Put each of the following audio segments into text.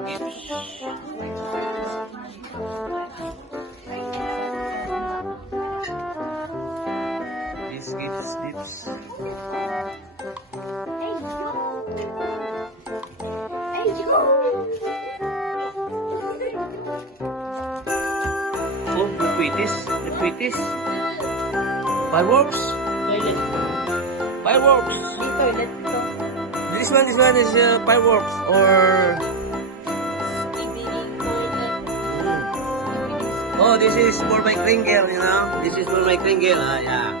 gifts. These gifts. Oh, the prettiest. Fireworks. Fireworks. This one is fireworks or. Oh, this is for my kringle, you know. This is for my kringle. Yeah.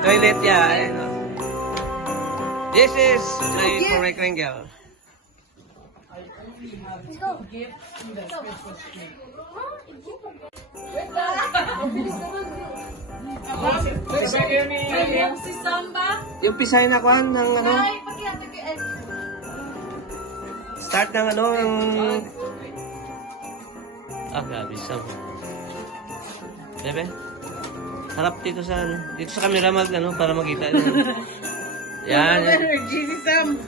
Toilet, yeah. You know. This is for my kringle. Si Samba. Yung pisay na kuhan ng ano. Start ng ano. Grabe. Samba. Bebe. Harap dito sa camera ano para makita. Yan. Si Sam.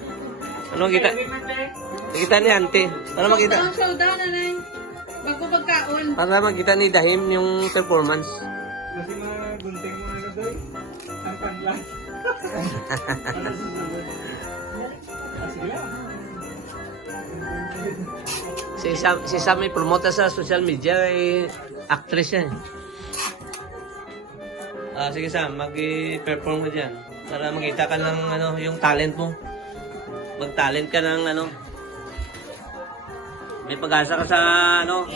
Ano makita? Nakita ni Ante. Para makita. Showdown na na. Bago pagkaon. Para makita ni Dahim yung performance. Kasi mga gunting mo na doy. Ang panlang. Si Sam may promote sa social media, actress yan. Sige Sam, mag-perform ka dyan. Para makita ka ng ano, yung talent mo. Mag-talent ka ng ano. May pag-asa ka sa ano.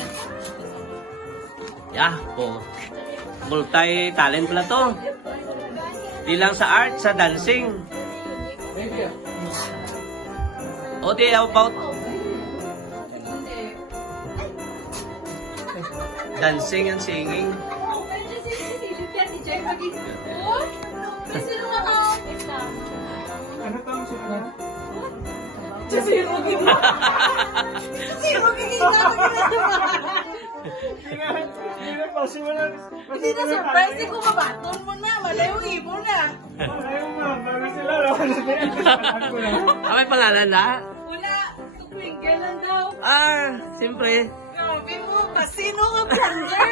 Multi-talent pala to. Di lang sa art, sa dancing. How about dancing and singing? Ano tawag siya na? Hindi na possible. Hindi na surprise ko mabaton mo na. Malayo ibon na. Ayaw mo, bago sila. May pangalan na? Wala. Tukwinkle lang daw. Siyempre. Grabe mo. Pasino nga plunger.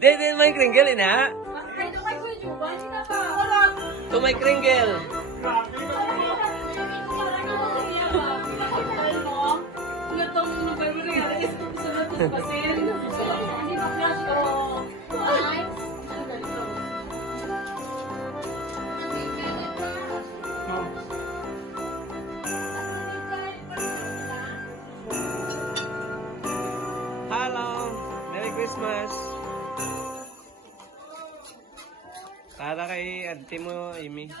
Di, may kringle na. Ay, naman ko yung juba. Hindi na ba? Wala. To may kringle. Hello! Merry Christmas! Para kay auntie mo, Amy.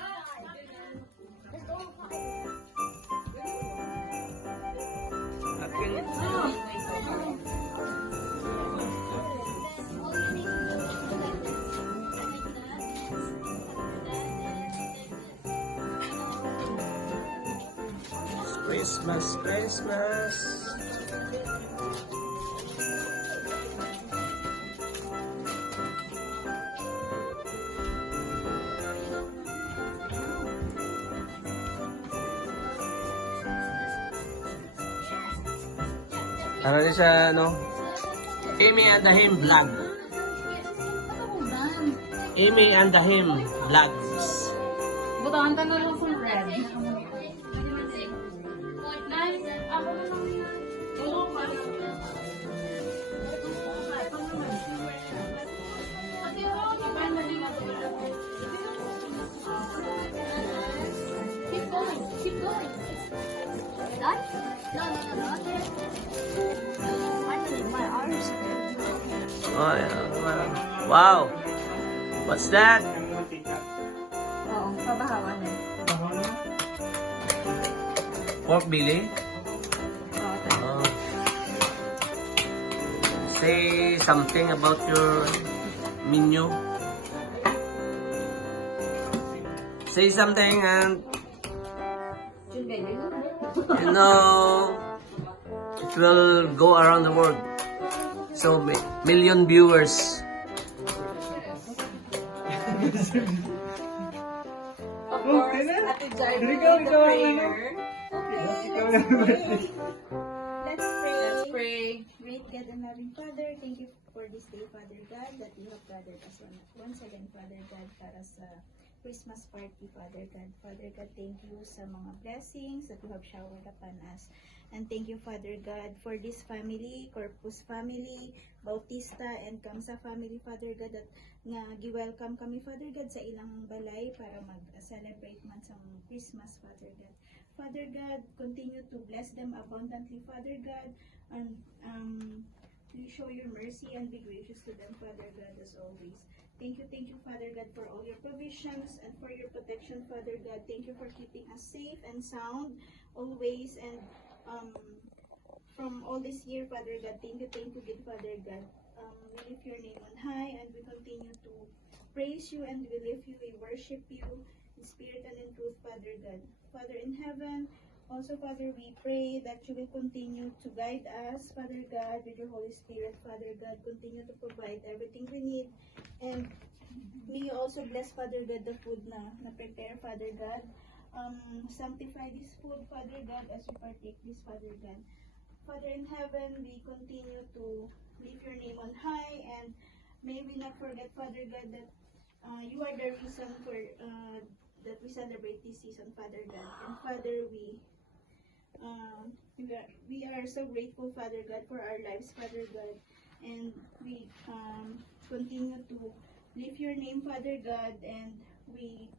Christmas. Para sa ano? Amy and the Him Vlog. Amy and the Him Vlogs. Butawan ka na lang sa red. Keep going. Done? No. My arms. Oh, yeah. Wow. What's that? Oo, pabahawan na. Pork belly? Oo, Oh. Say something about your menu. Say something and you know it will go around the world. So million viewers. Of course, Ate Jai will lead the prayer. Ikaw na birthday. Let's pray. Let's pray. Great God and loving Father, thank you for this day, Father God, that you have gathered us once again, Father God, para sa Christmas party, Father God. Father God, thank you sa mga blessings that you have showered upon us. And thank you, Father God, for this family, Corpus family, Bautista, and Kamsa family, Father God, that nga gi-welcome kami, Father God, sa ilang balay para mag-celebrate man sa Christmas, Father God. Father God, continue to bless them abundantly, Father God, and please show your mercy and be gracious to them, Father God, as always. Thank you, Father God, for all your provisions and for your protection, Father God. Thank you for keeping us safe and sound always, and from all this year, Father God. Thank you, good Father God. We lift your name on high, and we continue to praise you, and we lift you, we worship you in spirit and in truth, Father God. Father in heaven, also, Father, we pray that you will continue to guide us, Father God, with your Holy Spirit, Father God. Continue to provide everything we need. And may you also bless, Father God, the food na prepare, Father God. Sanctify this food, Father God, as we partake this, Father God. Father in heaven, we continue to lift your name on high, and may we not forget, Father God, that you are the reason for that we celebrate this season, Father God. And Father, we are so grateful, Father God, for our lives, Father God, and we continue to lift your name, Father God, and we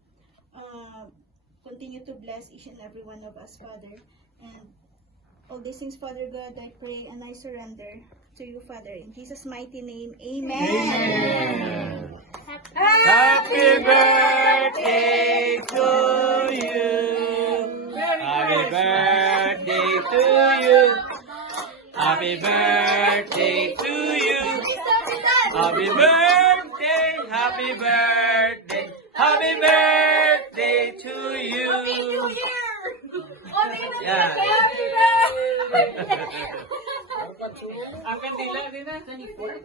continue to bless each and every one of us, Father. And all these things, Father God, I pray and I surrender to you, Father, in Jesus' mighty name. Amen. Happy birthday to you. Happy birthday to you. Happy birthday to you. Happy birthday, happy birthday, happy birthday to you. Yeah. Ang kandila din na. 24?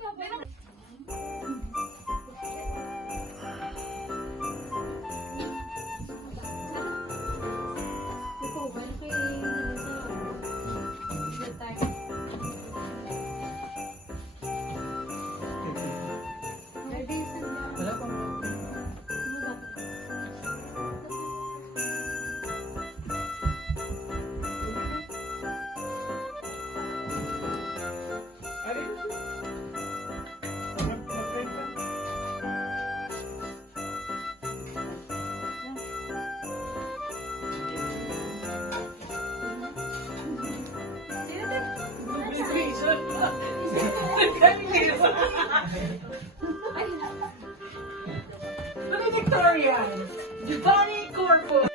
Victorian, Giovanni Corpo.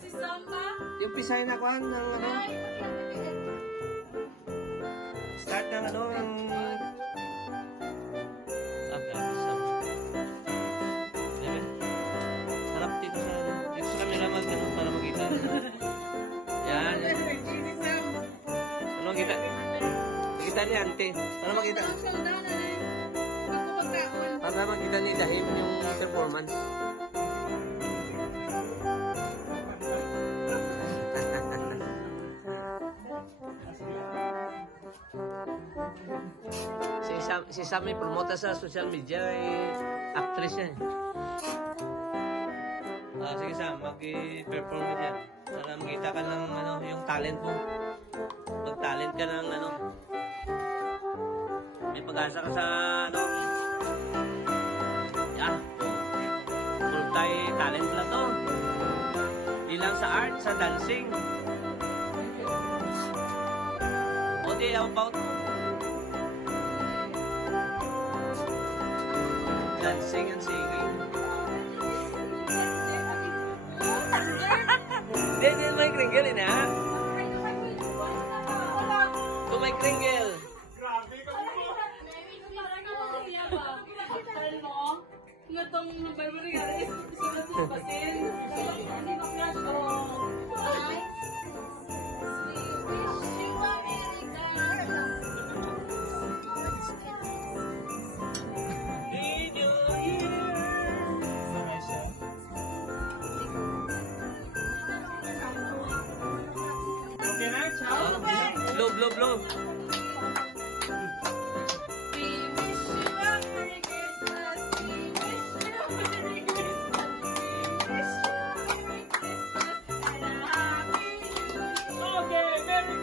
Si Samba. Yung pisahin na kuhan ng ano, start ng ano, ng... Harap dito sa camera mag, ano, para makita. Yan. Ano makita? Makita ni ante. Para makita. Para makita ni Dahim yung performance. Si Sam may promote sa social media, actress yan. Sige Sam, mag-perform ka dyan. Para makita ka ng ano, yung talent mo. Mag-talent ka ng ano. May pag-asa ka sa ano. Yan. Multi-talent lang to. Di lang sa art, sa dancing. O di, how about dancing and singing. Hindi may kringle yun ha. Kung may kringle. Nga tong Barbary guys, sulat mo basin. Hindi mo crush ko. blow, blow. We wish you a Merry Christmas. We wish you a Merry Christmas. We wish you a Merry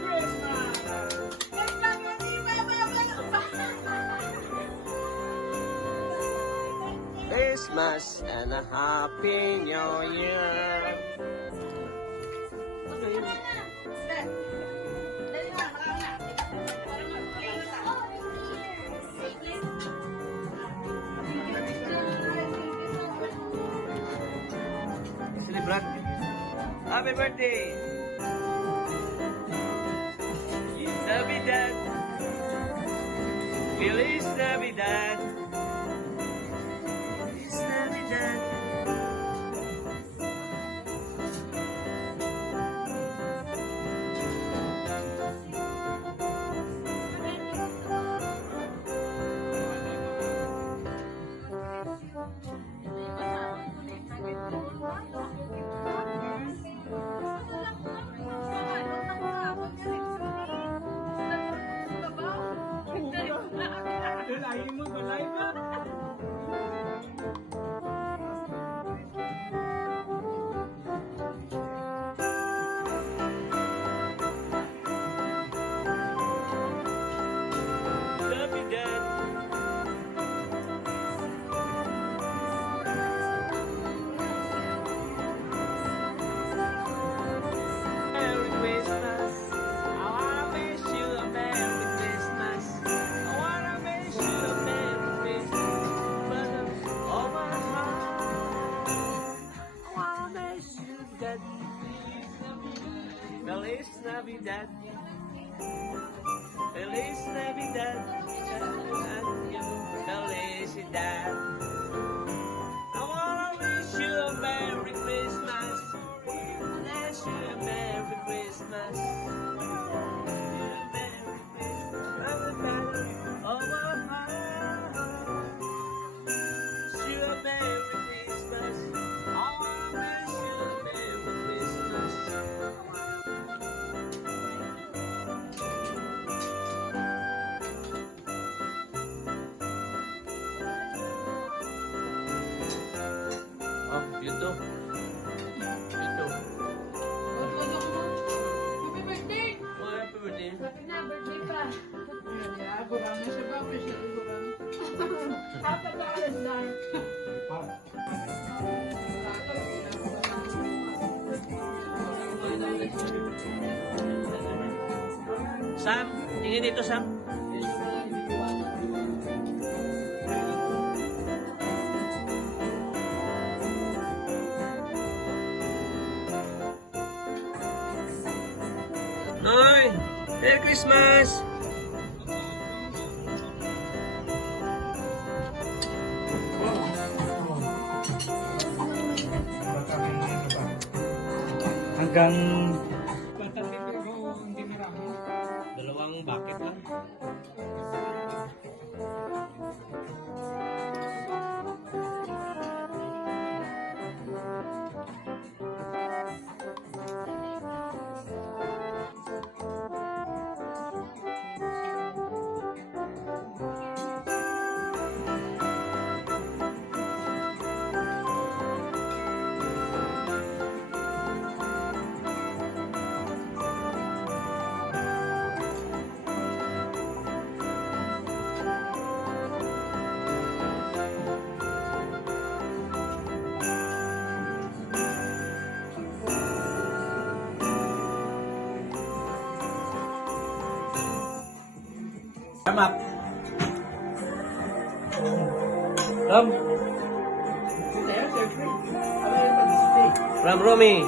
Christmas and a Happy New Year. Okay, Merry Christmas! Christmas and a Happy New Year. Ano yun? Celebrat. Happy birthday! Navidad. Feliz Navidad. Feliz Navidad. Lalahin mo, balay ba? Navidad. Merry Christmas. I wanna wish you a Merry Christmas. I wanna wish you a Merry Christmas. Oh my heart. I wanna wish you that Feliz Navidad. Feliz Navidad. Felicidad. I wanna wish you a Merry Christmas. Wish you a Merry Christmas. Oh my heart. Wish you a Merry Christmas. I wanna wish you a Merry Christmas. Oh, dito. Dito. Happy birthday! Oh, happy birthday. Happy na, birthday pa. Happy birthday! Sam, tingin dito, Sam. Noy! Merry Christmas! Hanggang... Patatin ko, hindi marami. Dalawang bucket lang. Come up. Come. From Romy.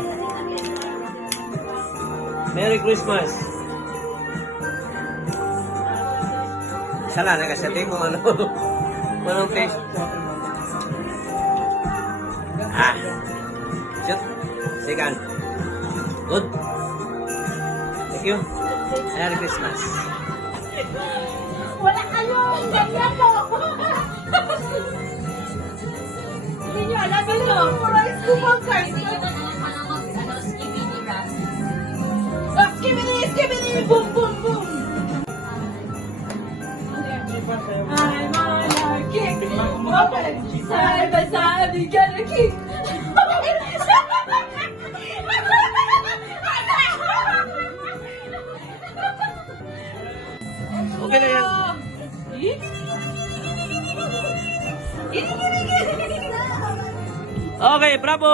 Merry Christmas. Sala na kasi tingin kung ano. Anong taste? Ah. Shoot. Second. Good. Thank you. Merry Christmas. Wala kayo! Ganyan mo! Hindi nyo alam ito! Rice cooker card! Skibidi! Skibidi! Boom! Boom! Boom! Side by side, we gotta keep. Okay na yan. Okay, bravo!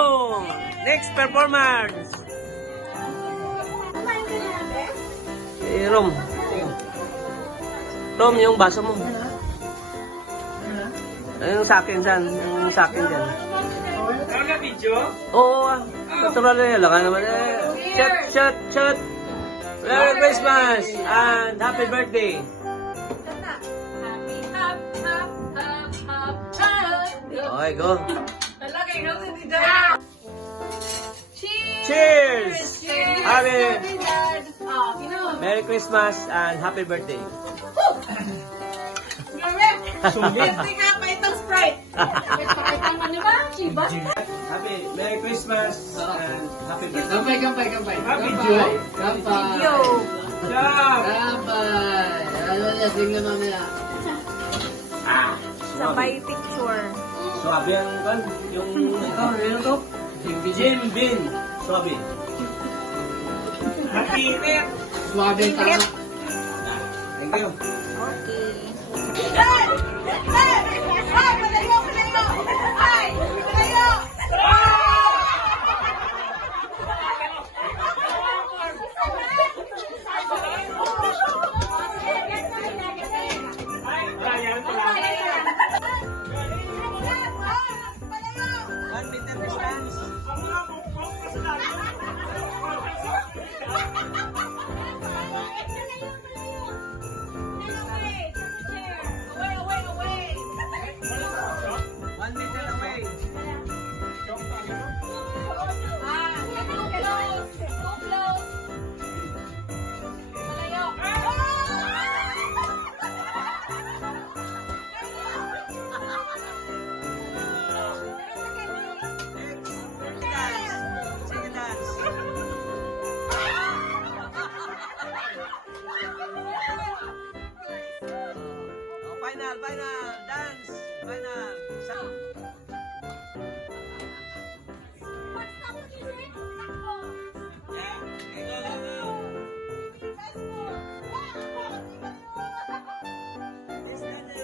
Next performance. Rom. Rom, yung baso mo. Yung sa akin dyan. Yung sa akin dyan. Ano na video? Oo, natural na yan. Laka naman. Shot. Merry Christmas and happy birthday. Happy, hop, hop, hop, hop, hop. Okay, go. Talagay na si Dad. Cheers! Happy Dad. Oh, Merry Christmas and happy birthday. Hindi nga pa itong Sprite. Pakita mo na ba? Chiba? Happy Merry Christmas and happy birthday. Kampay. Happy Joe. Kampay. Stop! Kampay. Ano niya, tingnan mamaya. Sabay picture. Suwabe ang kan? Yung Ano to? Jim Bean. Suwabe. Makinit! Suwabe ang tama. Thank you. Okay. Dad! Dad! Ay, palayo! Ay, palayo! Ayan pala. 1 meter distance. One meter away. Sige, dance. Oh, final. Dance. Final. Yeah. Okay, go. This minute.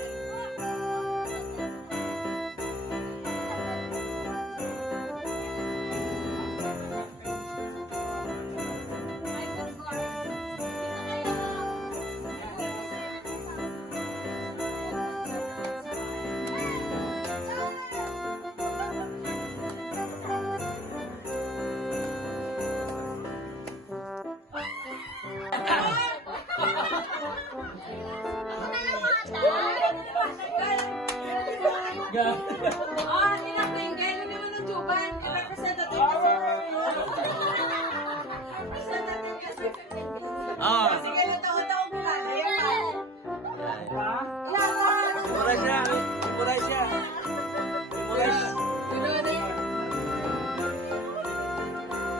Ah, tinakling kayo naman ng tuban. Representative kasi. Representative kasi. Oh. Sige, taon-taon ko lang. Ayan pa. Lahat. Mura siya.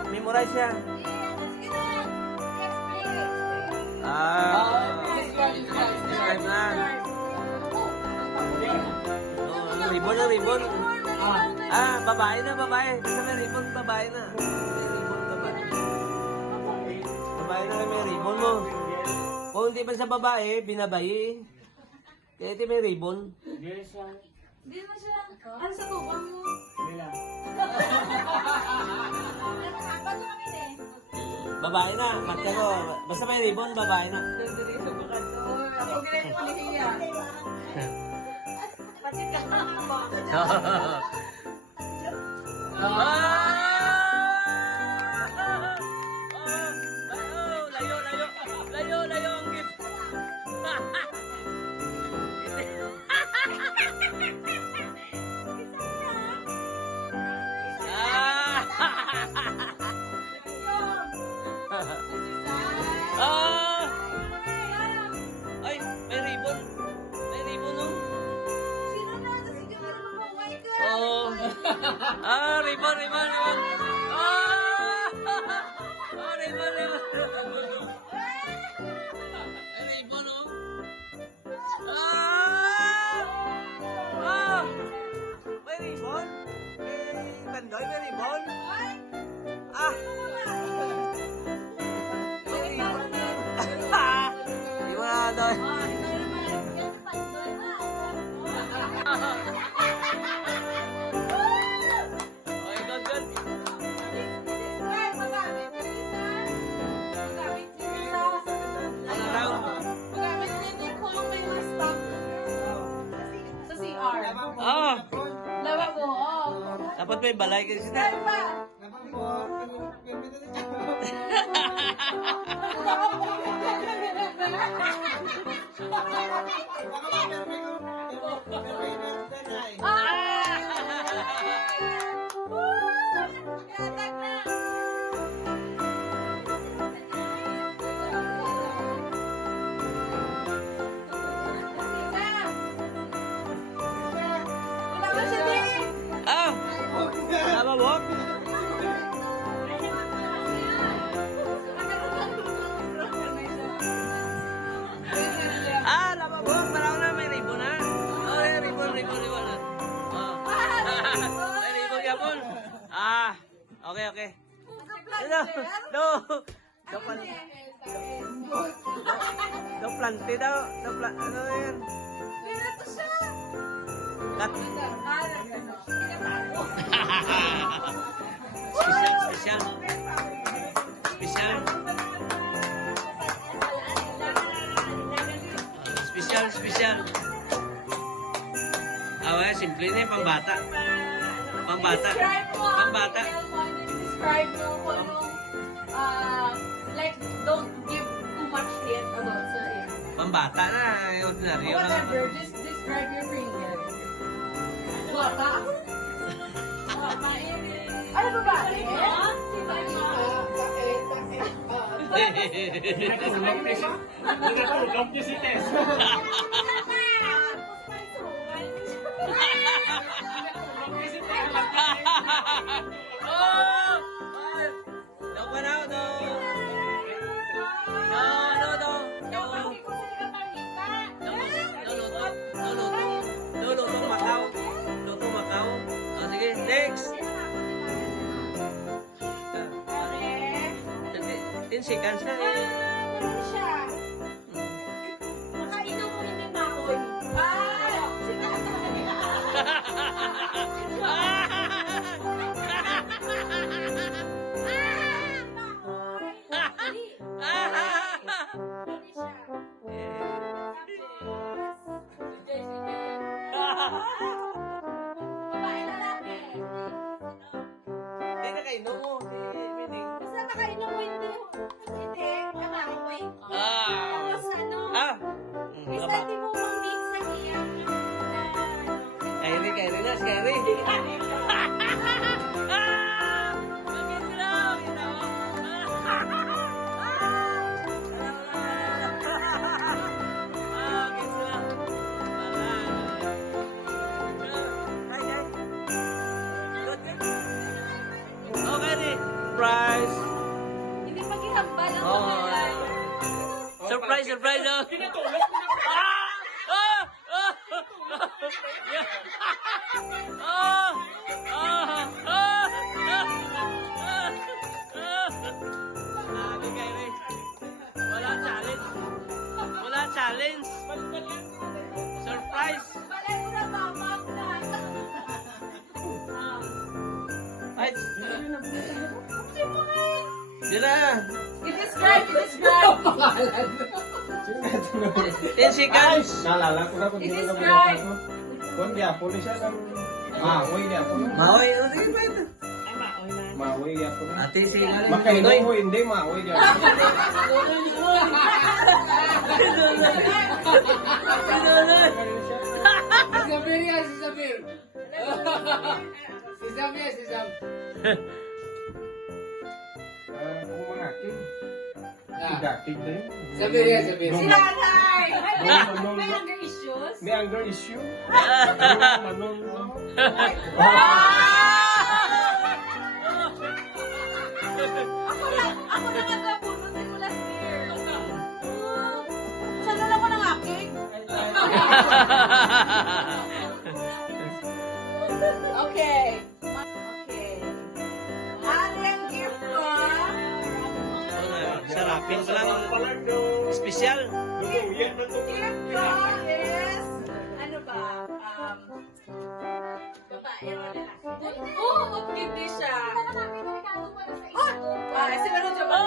Memorize siya. Describe na. Oh, ribbon. Babae na. Basta may ribbon, babae na. Babae na may ribbon mo. Kung hindi ba sa babae, binabayi. Kaya ito may ribbon. Hindi naman siya. Ano sa tubang mo? Babae na, matya ko. Basta may ribbon, babae na. Ako ginay ko niya. Pasit ka na ako. Layo ang gift. Ay, may ribbon. No? Sino na? Sige na mag-white ka. Oh. Ribbon. Ribbon. Ribbon, oh. Doy, may ribbon? Ah! May ribbon. Di mo na, Doy. Okay, good, good. Ano daw? Sa CR. Ah! Lawa mo, oh. Dapat may balay kasi na. Dahil ba? Naman po, Ah! Tama mo? Ah, lama mo? Parang na may ribbon na. Oh, may ribbon. Oh. May ribbon yapon. Ah, okay. No. Do plante daw. Ano yan? Cut. Special. Ah, simple na yung pangbata. Describe mo ang Pangbata. Describe mo kung anong, like, don't give too much hint about sa iyo. Pambata na, ordinaryo lang. Whatever, just describe your finger. Wata? Wata ano ba ba? Natulog niyo si Tess. Oh! Daw pa na, daw. Lutong Macau. Oh, sige, next. 10 seconds na eh. Ano siya? Makainom mo hindi makoy. Hindi na kayo mo. Meaning. Basta makainom mo hindi. Hindi, makoy. Ah. Tapos ano? Ah. Basta di mo mang-mix sa iyang Kairi na, Kairi. Surprise! Hindi paghihambal ang Oh. mga Surprise! Oh! Sabi kayo Wala challenge. Surprise! balay mo na mamak na. Ay! Sila! I-describe. 10 seconds! Naalala ko na kung sino na I-describe. ko. Kung gyapon siya ng mahoy gyapon. Mahoy! Ano sige ba ito? Mahoy gyapon. Ate, sige nga rin. Makainom mo hindi mahoy gyapon. Si Sam. Kung mga akin. Ah. Dating din. Sabir. Si nanay. Manon. May anger issues? May anger issue. Manon. Ako na nga nabunod mo last year. Sana lang ko ng aking. Okay. Okay. Pin ko lang. Special. Yan na to. Gift ko is, ano ba? Babae o lalaki? Oo, hindi siya. Si Manu Jabal.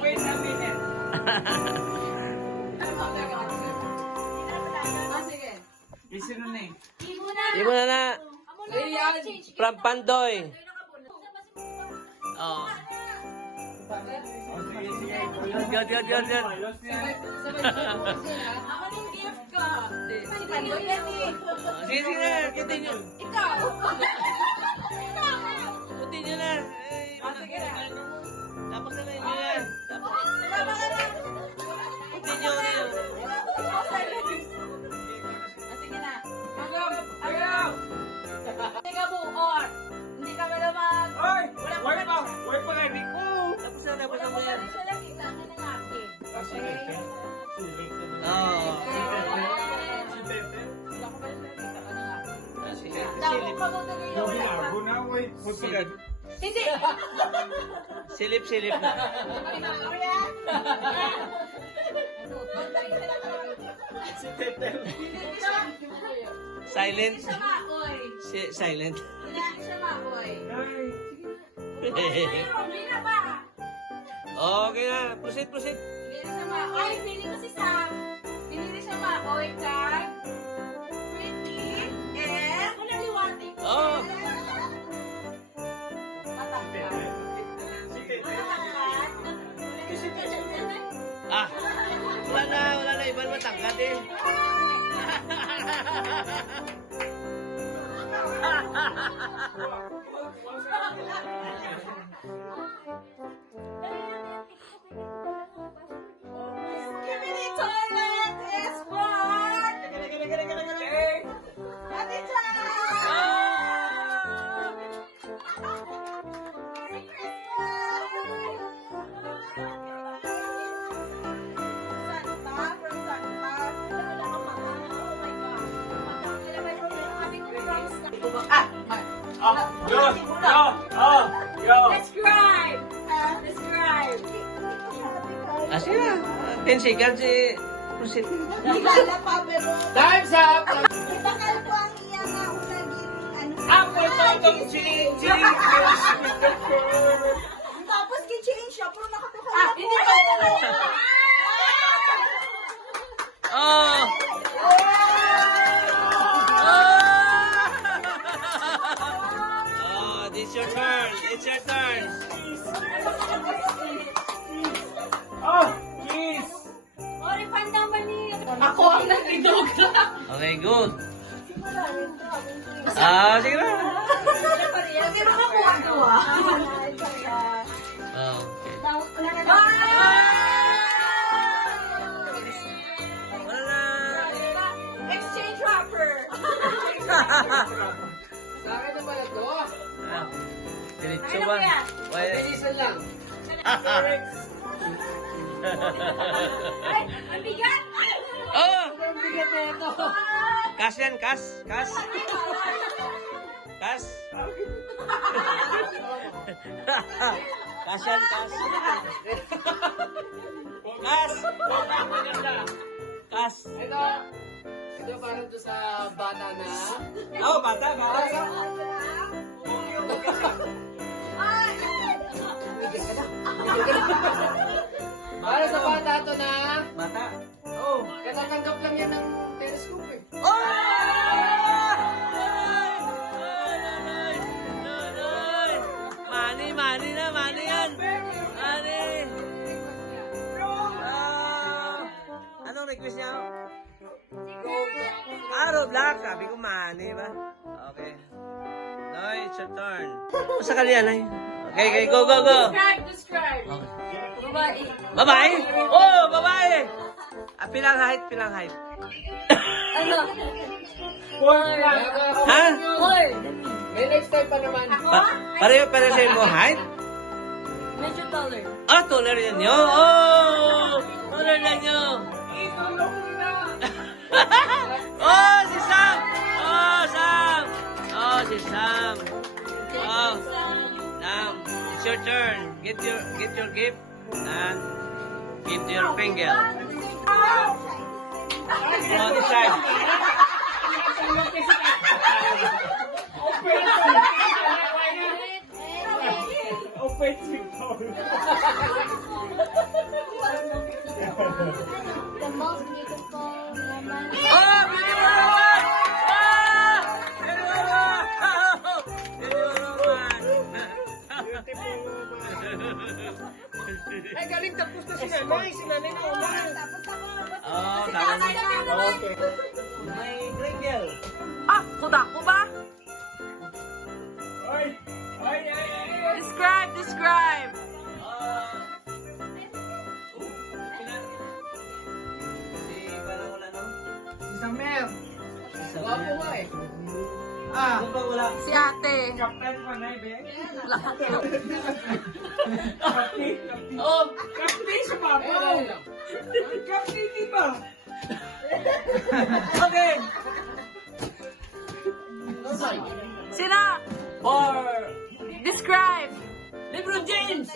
Wait a minute. Sige. Isa na eh. Di mo na. From Pandoy. Oh. Sige, sige. Good. Malos niya. Ako ng gift ko. Si Pandoy yan eh. Sige na. Continue. Ikaw. Continue na. Sige na. Tapos na yun yan. Salamat ka na. Continue na yun. Sige na. Agaw. Teka mo, or. Hindi ka ba naman. Hoy! Wait pa! Wait pa nga, di ko! Tapos na Wala mo mo yan. siya lang. Kailangan ng akin. Oo. Si Tete. Wala ko ba siya? Kailangan ng akin. Sige. Damo ka mo tuloy na wala pa. Binago na, wait. Wait pa nga. Hindi. Silip na. Si Tete. Silent. Siya maoy. Silent. Hindi siya maoy. Ay. Mira ba? Okay na. Proceed. Hindi siya maoy. Pili ko si Sam. Pinili siya maoy kag pretty and wala liwati. Oh. Matangkad. Si Tete. Ah. Wala na. Ibang matangkad eh. Skibidi toilet is for Ate Chan! Merry Christmas! Santa, from Santa. Wala ka pa. Oh my gosh. Sabi ko from Santa. Yo! Describe! Describe! Ah, sige na. 10 seconds eh. Proceed. Kilala pa, pero Time's up! bakal ko ang iyang unaging ano. Apple totong ching! Tapos ki-change siya, pero nakatuka Ah, hindi ba talaga? Oh! Oh, it's your turn. Oh! Please! Ori, pandang ba ni? Ako ang nagidog. Okay, good. Ah, sige na. Pero ako ang gawa. Oh. Wala Wala na. Exchange wrapper. Sa akin na pala to. Ah, diretso Ano ba? ba yan? Well, Bilisan lang. Ay, ang bigat. oh! Ang bigat na ito. Kas yan, kas. Kas. Kas yan, kas. Kas. Ito parang to sa bata na. Oh, bata. Para sa bata to na. Bata. Oh. Katatanggap lang yan ng telescope eh. Oh! Money yan. Money. Anong request niya? Roblox. Sabi ko money ba? Okay. Now it's your turn. Sa kanya, Nay. Okay, go, go, go. Describe. Babae. Babae? Oh, babae! Pilang height? Ano? Ha? Four. May next time pa naman. Pareho sa'yo mo height? Medyo taller. Ah, taller yan nyo. Oh! Taller na nyo. Oh, si Sam! Oh, Sam! Oh, si Sam. Oh, Sam. It's your turn. Get your gift and give to your finger. Oh, this side. The most beautiful woman. Oh, beautiful woman! Ah! Beautiful woman! Ay, galing tapos na si nanay. Si nanay na umahan. Oh, tama na. Okay. May kringle. Ah, kuda ko ba? Describe. Si parang wala, no? Si Samer. Isa Wapo na. nga eh. Ano ba wala? Si ate. Kapten pa na, be. Oh! Kapten siya pa. Ayun lang. Kapten, di ba? Okay! Sina? For Describe. LeBron James!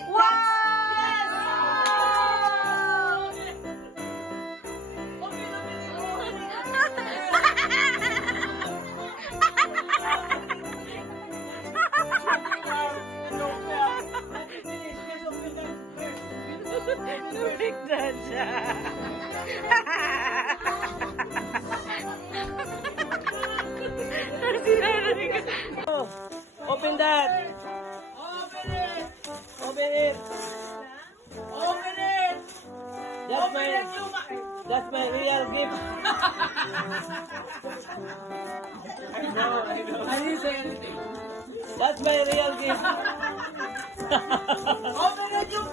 Nurigdan siya. Oh, open that! Open it! Open it! Open it! That's my real gift. I didn't say anything. That's my real gift. Open it, you!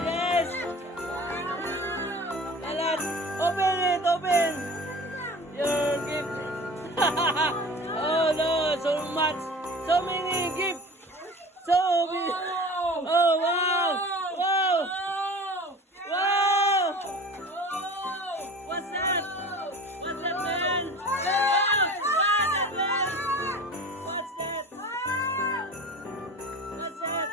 Yes! Alan, open it, open! Your gift. Oh no, so much. So many gifts. So many. Oh wow! Wow! Wow! What's that? What's that, man? What's that, man? What's that? What's that?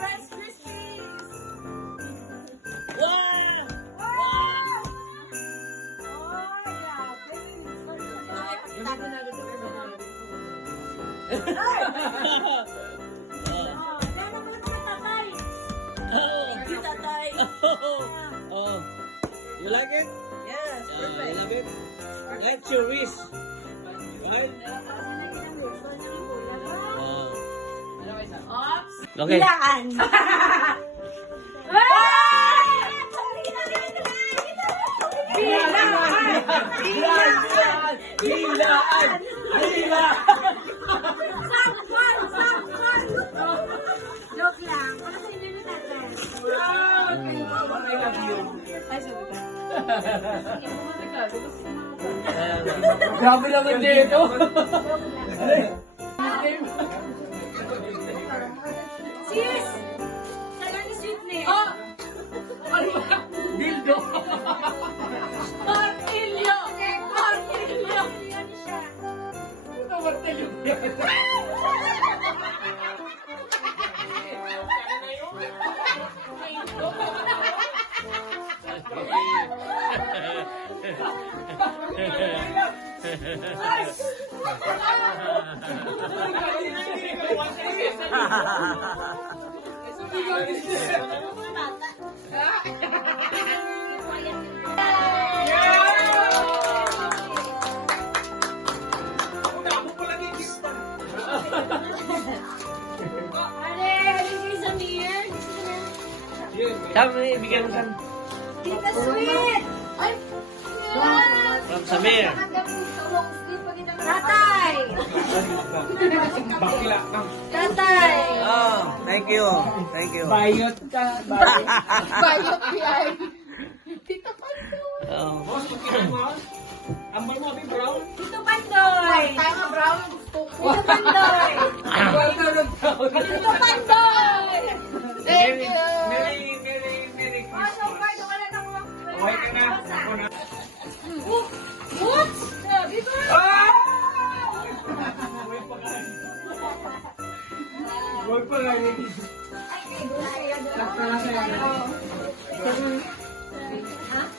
Rice Krispies. Wow! Oh, you like it? Yes, You like it? That's your wish, right? Okay. Ilaan. Joke lang. Para sa inyo na natin. I love you. Ay, sabi ka. Grabe naman dito. Cheers! Kailan ni Sydney? Ano ba? Dildo. Martilyo! Martilyo! Ano ba tayo? Sam. Tita Sweet! Ay! From Samir. Tatay! Bakla ka. Tatay! Oh, thank you. Thank you. Bayot ka. Bayot. Bayot yan. Tita Pando. Oh. Boss, magkita mo ako. Ambal mo, Abi Brown. Tito Pandoy! Tama, Brown. Gusto ko. Tito Pandoy! Welcome to Tito Pandoy! Thank you. Merry Oh, so Christmas. far, wala na ko. Okay ka na. Ako na. What? Sabi ko. Huwag pa nga yun. Sakta na sa'yo.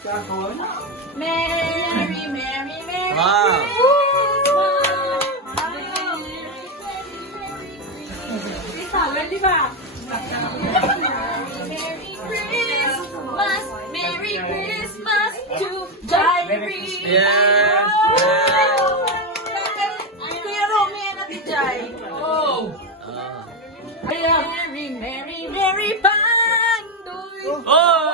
Sakon? Merry, merry, merry. Wow. Tita, ready ba? Merry Christmas, Merry Christmas to Diary. Yes. Kuya Romy and Ate Jai. Oh! Merry, merry, merry Pandoy. Oh!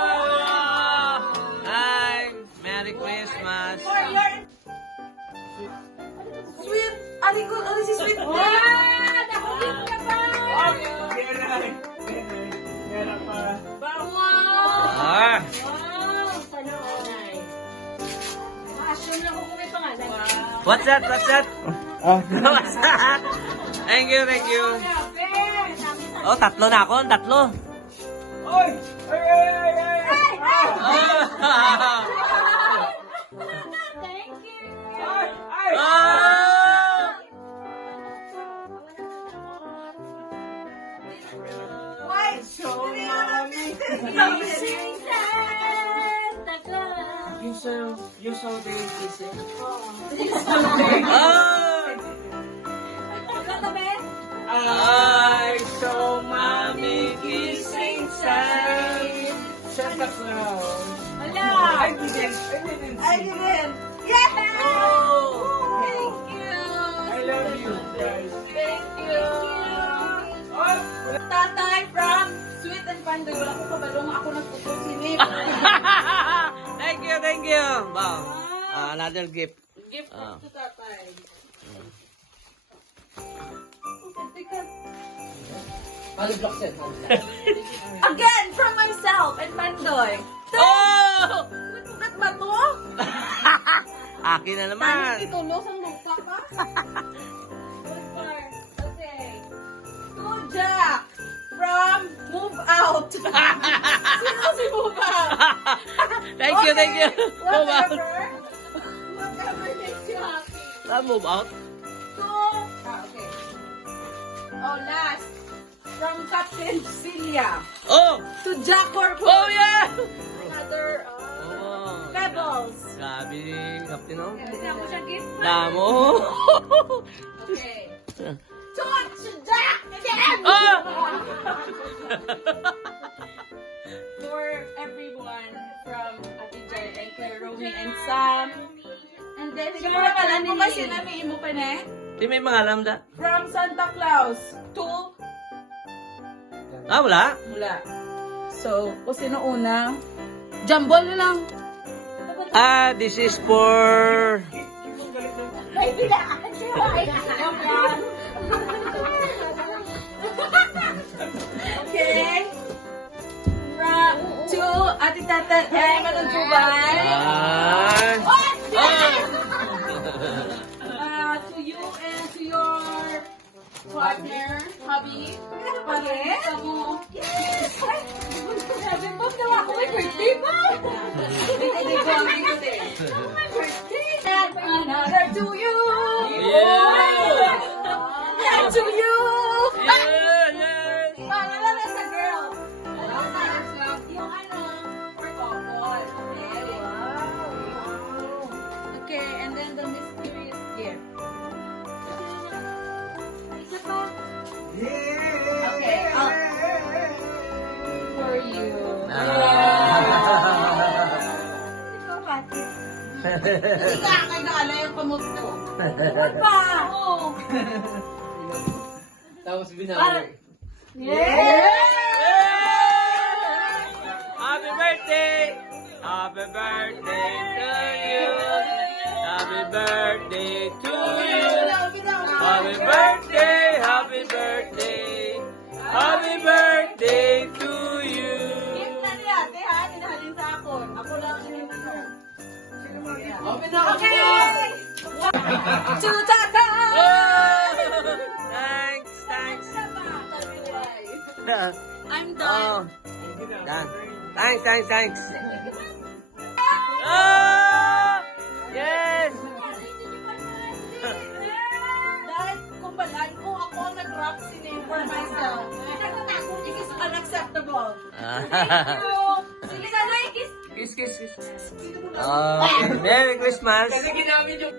Hi. Merry Christmas. For your sweet, ano si Sweet? Wow! Nakulit ka pa! Meron pa. Wow! Ah. Wow! Sana all. Assume lang kung may pangalan. What's that? What's that? What's that? Thank you, thank you. Oh, tatlo na ako. Tatlo. Oy! Ay, ay, ay, ay! Ah. Thank you! Ay, ay! Ah. Why? So, mami. Sing Santa Claus. You saw the kissing? Ah. Katabi? I saw mommy kissing Santa Claus. Wala! I didn't see. I didn't! Yeah! Oh. Thank you! I love you, guys. Thank you! Oh! Tatay from Sweet and Pandoy. Wala ko kabalong ako nagpupusinip. Thank you, thank you. Wow. Another gift. Gift Ah. to tatay. Again, from myself and Pandoy. Oh! Ba't ba to? Akin na naman. Tanong titulos ang mukha ka? Good part. Okay. To Jack from Move Out. Sino si Move Out? Thank you, thank you. Move out. Whatever makes you happy. Move out. Okay. Oh, last. From Captain Celia Oh! to Jack Corpo. Oh, yeah! Another Oh. Pebbles. Grabe, Captain, oh. Tignan mo siya gift. Damo. Okay. Touch Jack again! Oh! For everyone from Ate Jai and Claire, Romy and Sam. And then, siguro pala mo kasi namin mo pa na Di may mga alam da. from Santa Claus to Ah, wala? mula. So, kung sino una, jumble na lang. Ah, this is for... May bilaan siya. Okay. From to Ate Tata and Manong Jubay. Ah. To you and to your partner, hubby. Pare? Mo. Yes! Sabi mo, nawa ko may birthday ba? Hindi ko ang birthday. My birthday! And another to you! Yeah. And to you! Yeah, yeah. Pangalawa na sa girl. Yung ano, for couple. Okay, and then the mysterious gift. Okay, for you. Hindi ka kayo naala yung pamot ko. What pa? Oo. Tapos binawal. Yeah! Happy birthday! Happy birthday to you. Happy birthday to you. Happy birthday, happy birthday. Happy birthday to you. Gift na niya, ate ha, hinahalin sa akon. Ako lang yung Open na. Okay! Chutaka! Thanks, thanks. I'm Oh, done. done. Thanks, thanks, thanks. Oh, yes. Dahil kung balaan ko, ako ang nag-rock si for myself. This is unacceptable. Sige, sana kiss. Kiss, kiss, kiss. Oh, Merry Christmas. Kasi ginamit yung